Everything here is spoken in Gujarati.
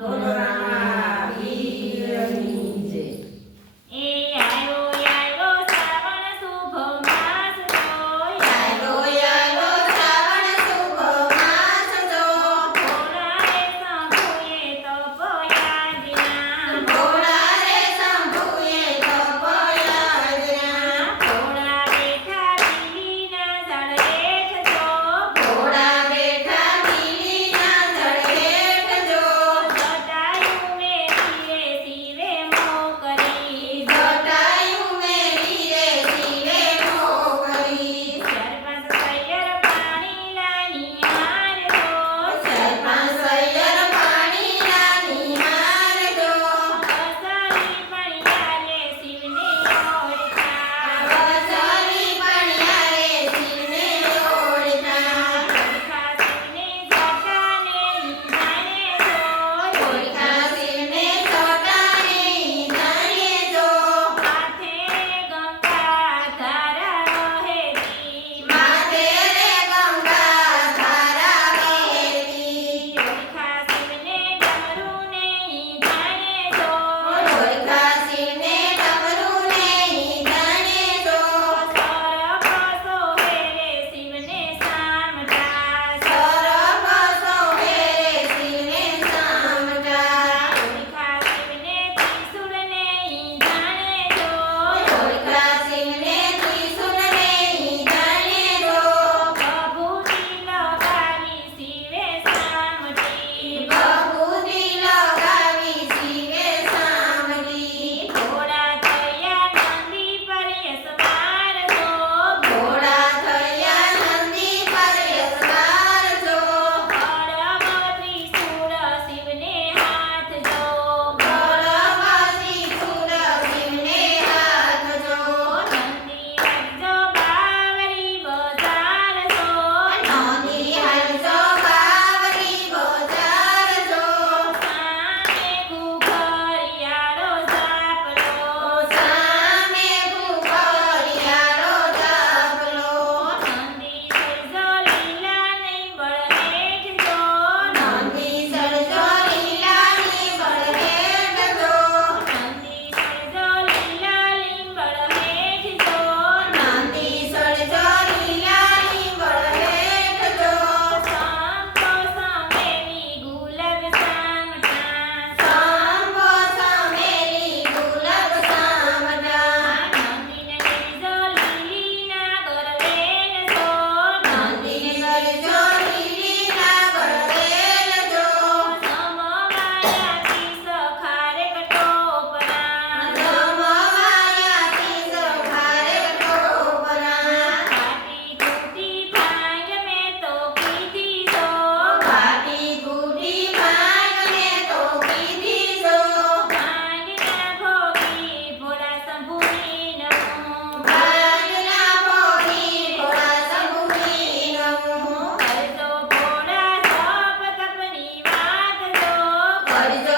બોલો રામા પીરની જય. એ આવ્યો આવ્યો શ્રાવણ શુભ માસ જોઈ આવ્યો શ્રાવણ શુભ માસ જો. ભોળા રે શંભુએ તપોયાજના ભોળા રે શંભુએ તપોયાજના. ભોળા બેઠા બીલીના ઝાડ હેઠ જો ભોળા બેઠા બીલીના ઝાડ હેઠ જો. જટાયુ મેલીએ શિવે મોકરી જટાયુ મેલી રે શિવે મોકલી. સરપંચ સૈયર પાણી લાની હાર જો સરપંચ સૈયર પાણીના નિહાર જો. વસરી પણિયારે શિવને ઓળખા વસરી પણિયારે શિવને ઓળખા. ઓળખા શિવને જટાને ઈંધાણે જો ઓળખા શિવને ચોટાને ઈંધાણે જો. માથે ગંગા ધારા વહેતી માથે રે ગંગા ધારા વહેતી. ઓળખા શિવને ડમરુને ઈંધાણે જો ઓળખા શિવને ડમરુને ઈંધાણે જો. સરપ સોહેરે શિવને સામટા સરપ સોહેરે શિવને સામટા. ઓળખા શિવને ત્રિશૂળને ઈંધાણે જો ઓળખા શિવને ત્રિશૂળને ઈંધાણે જો. ભભૂતિ લગાવી શિવે સામટી ભભૂતિ લગાવી શિવે સામટી. ભોળા થયા નંદી પર યશવાર જો ભોળા થયા નંદી પર યશવાર જો. હળવ ત્રિશૂળ શિવને હાથ જો ભોળાવાસી સુર શિવને હાથ જો. નંદી હરજો બાવરી બજાર જો નંદી હરજો બાવરી બજાર જો. સામે ઘુઘરિયાળો ઝાપલો સામે ઘુઘરિયાળો ઝાપલો. નંદી સરજો લીલા નહીં બળ હેઠ જો નંદી સરજો લીલાની બળહેઠ જો. નંદી સરજો લીલા લીંબળ હેઠ જો નંદી સરજો લીલાની બળહેઠ જો. સંપો સમેલી ગુલાબ સામટા સંભો સમેલી ગુલાબ સામટા. નંદીને ગિરજો લીલીના ગરવેલ જો નંદીને ગરજો લીલીના ગળવેલ જો. સમવાયાથી સખારે કટોપરા જમવાયાથી સખારે ટોપરા. ઘાટી તૂટી ભાંગ મેં તો કીધી જો ઘાટી તૂટી ભાંગ મેં તો કીધી જો. ભાંગના ભોગી ભોળા શંભુની નમો ભાંગના ભોગી ભોળા શંભુની નમો. કરજો ભોળા જપ તપની વાત જો કરજો